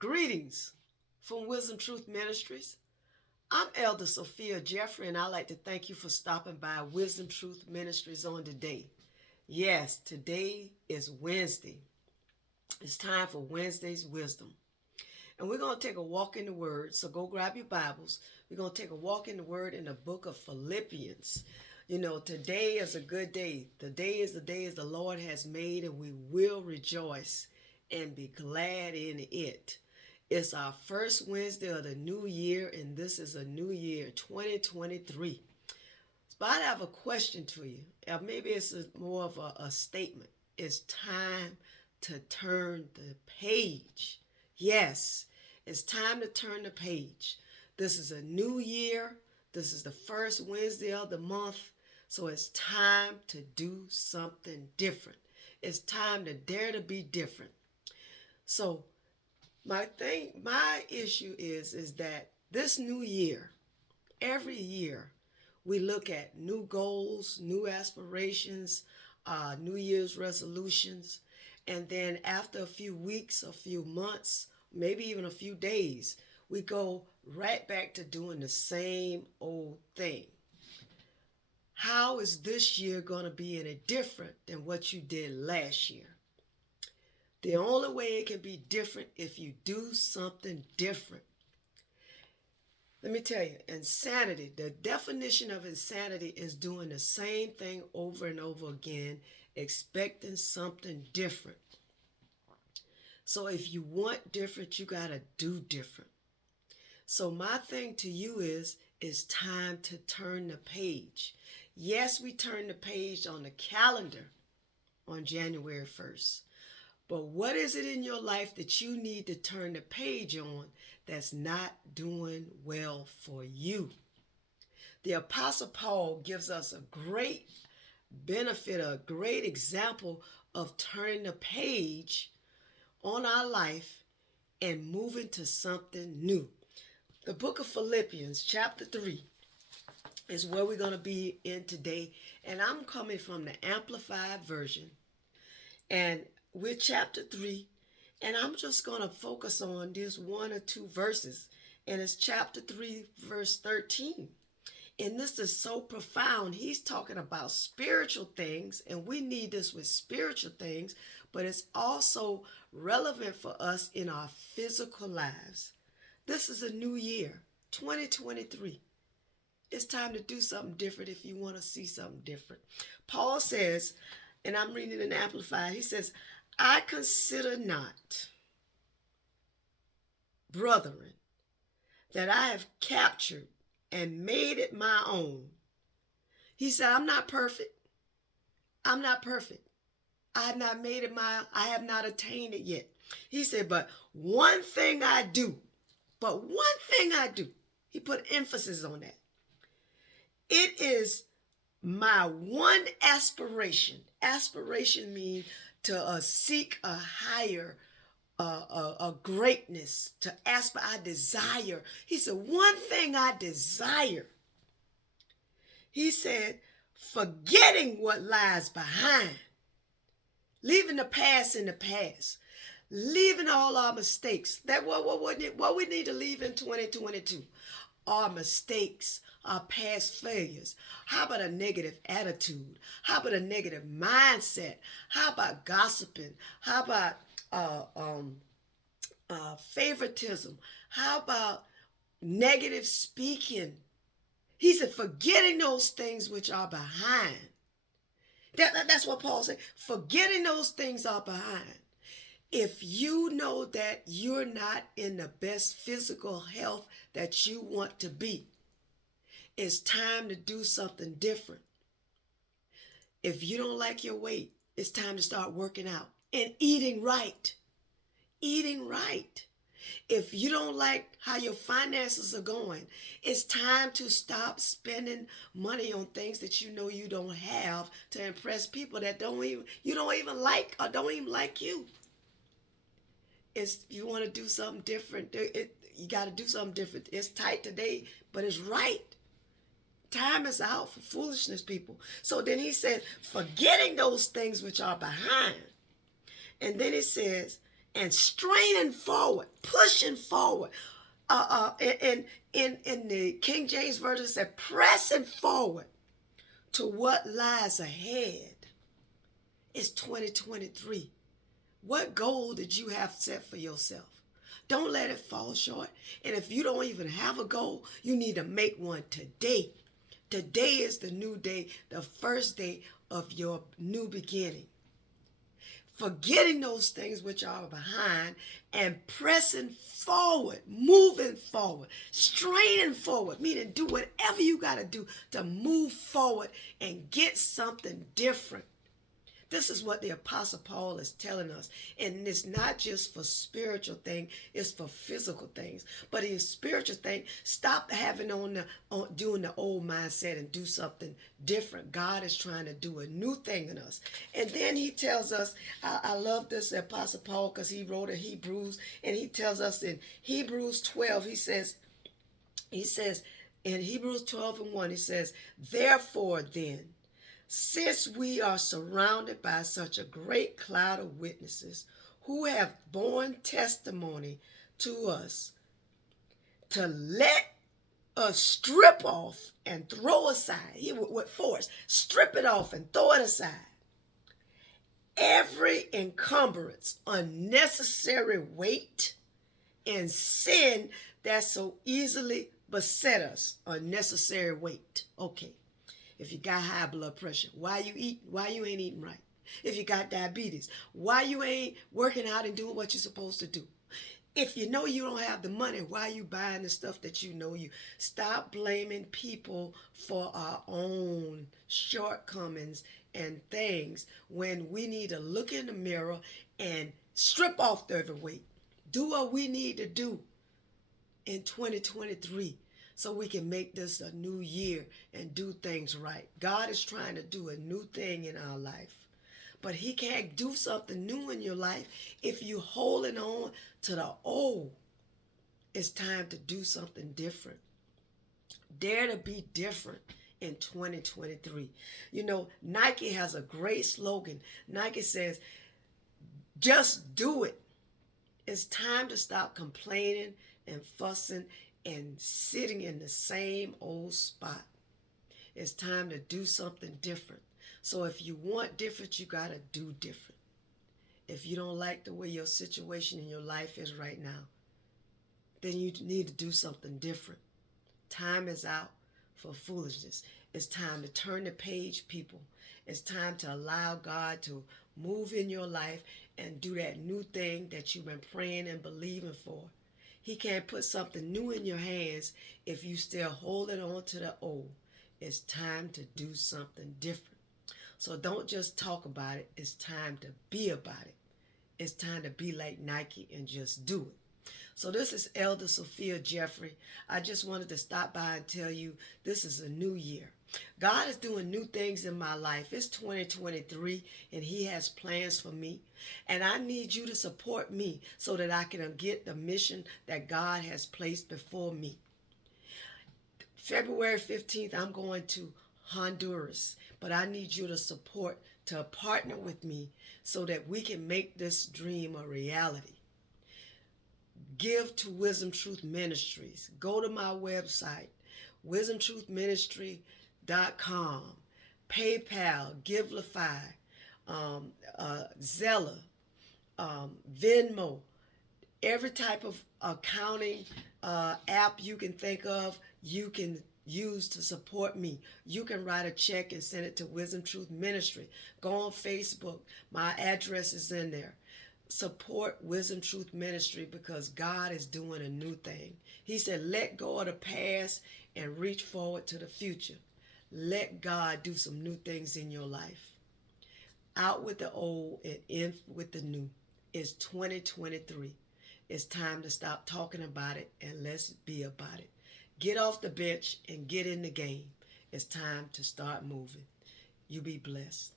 Greetings from Wisdom Truth Ministries. I'm Elder Sophia Jeffrey, and I'd like to thank you for stopping by Wisdom Truth Ministries on today. Yes, today is Wednesday. It's time for Wednesday's Wisdom. And we're going to take a walk in the Word. So go grab your Bibles. We're going to take a walk in the Word in the book of Philippians. You know, today is a good day. The day is the day the Lord has made, and we will rejoice and be glad in it. It's our first Wednesday of the new year, and this is a new year, 2023. But I have a question to you. Maybe it's more of a statement. It's time to turn the page. Yes, it's time to turn the page. This is a new year. This is the first Wednesday of the month. So it's time to do something different. It's time to dare to be different. So my issue is that this new year, every year, we look at new goals, new aspirations, New Year's resolutions, and then after a few weeks, a few months, maybe even a few days, we go right back to doing the same old thing. How is this year going to be any different than what you did last year? The only way it can be different if you do something different. Let me tell you, insanity, the definition of insanity is doing the same thing over and over again, expecting something different. So if you want different, you got to do different. So my thing to you is, it's time to turn the page. Yes, we turn the page on the calendar on January 1st. But what is it in your life that you need to turn the page on that's not doing well for you? The Apostle Paul gives us a great benefit, a great example of turning the page on our life and moving to something new. The book of Philippians, chapter 3, is where we're going to be in today. And I'm coming from the Amplified Version. And we're chapter 3, and I'm just going to focus on this one or two verses. And it's chapter 3, verse 13. And this is so profound. He's talking about spiritual things, and we need this with spiritual things, but it's also relevant for us in our physical lives. This is a new year, 2023. It's time to do something different if you want to see something different. Paul says, and I'm reading in Amplified, he says, I consider not, brethren, that I have captured and made it my own. He said, I'm not perfect. I'm not perfect. I have not made it my own. I have not attained it yet. He said, but one thing I do. He put emphasis on that. It is my one aspiration. Aspiration means to seek a higher, a greatness, to aspire. I desire. He said, one thing I desire. He said, forgetting what lies behind, leaving the past in the past, leaving all our mistakes. That what we need to leave in 2022. Our mistakes, our past failures. How about a negative attitude? How about a negative mindset? How about gossiping? How about favoritism? How about negative speaking? He said, forgetting those things which are behind. That's what Paul said. Forgetting those things are behind. If you know that you're not in the best physical health that you want to be, it's time to do something different. If you don't like your weight, it's time to start working out and eating right. Eating right. If you don't like how your finances are going, it's time to stop spending money on things that you know you don't have to impress people that you don't even like or don't even like you. You want to do something different, you got to do something different. It's tight today, but it's right. Time is out for foolishness, people. So then he said, forgetting those things which are behind. And then it says, and straining forward, pushing forward. In the King James Version, it said pressing forward to what lies ahead. It's 2023. What goal did you have set for yourself? Don't let it fall short. And if you don't even have a goal, you need to make one today. Today is the new day, the first day of your new beginning. Forgetting those things which are behind and pressing forward, moving forward, straining forward, meaning do whatever you got to do to move forward and get something different. This is what the Apostle Paul is telling us. And it's not just for spiritual things, it's for physical things. But in spiritual things, stop having doing the old mindset and do something different. God is trying to do a new thing in us. And then he tells us, I love this Apostle Paul because he wrote in Hebrews, and he tells us in Hebrews 12, he says in Hebrews 12:1, he says, therefore then, since we are surrounded by such a great cloud of witnesses who have borne testimony to us, to let us strip off and throw aside, with force, strip it off and throw it aside, every encumbrance, unnecessary weight, and sin that so easily beset us. Unnecessary weight. Okay. If you got high blood pressure, why you ain't eating right? If you got diabetes, why you ain't working out and doing what you're supposed to do? If you know you don't have the money, why you buying the stuff that you know you? Stop blaming people for our own shortcomings and things when we need to look in the mirror and strip off the overweight. Do what we need to do in 2023. So we can make this a new year and do things right. God is trying to do a new thing in our life. But he can't do something new in your life if you're holding on to the old. It's time to do something different. Dare to be different in 2023. You know, Nike has a great slogan. Nike says, just do it. It's time to stop complaining and fussing and sitting in the same old spot. It's time to do something different. So if you want different, you got to do different. If you don't like the way your situation in your life is right now, then you need to do something different. Time is out for foolishness. It's time to turn the page, people. It's time to allow God to move in your life and do that new thing that you've been praying and believing for. He can't put something new in your hands if you still holding on to the old. It's time to do something different. So don't just talk about it. It's time to be about it. It's time to be like Nike and just do it. So this is Elder Sophia Jeffrey. I just wanted to stop by and tell you this is a new year. God is doing new things in my life. It's 2023 and he has plans for me. And I need you to support me so that I can get the mission that God has placed before me. February 15th, I'm going to Honduras. But I need you to partner with me so that we can make this dream a reality. Give to Wisdom Truth Ministries. Go to my website, wisdomtruthministry.com, PayPal, Givelify, Zella, Venmo, every type of accounting app you can think of, you can use to support me. You can write a check and send it to Wisdom Truth Ministry. Go on Facebook. My address is in there. Support Wisdom Truth Ministry because God is doing a new thing. He said, let go of the past and reach forward to the future. Let God do some new things in your life. Out with the old and in with the new. It's 2023. It's time to stop talking about it and let's be about it. Get off the bench and get in the game. It's time to start moving. You be blessed.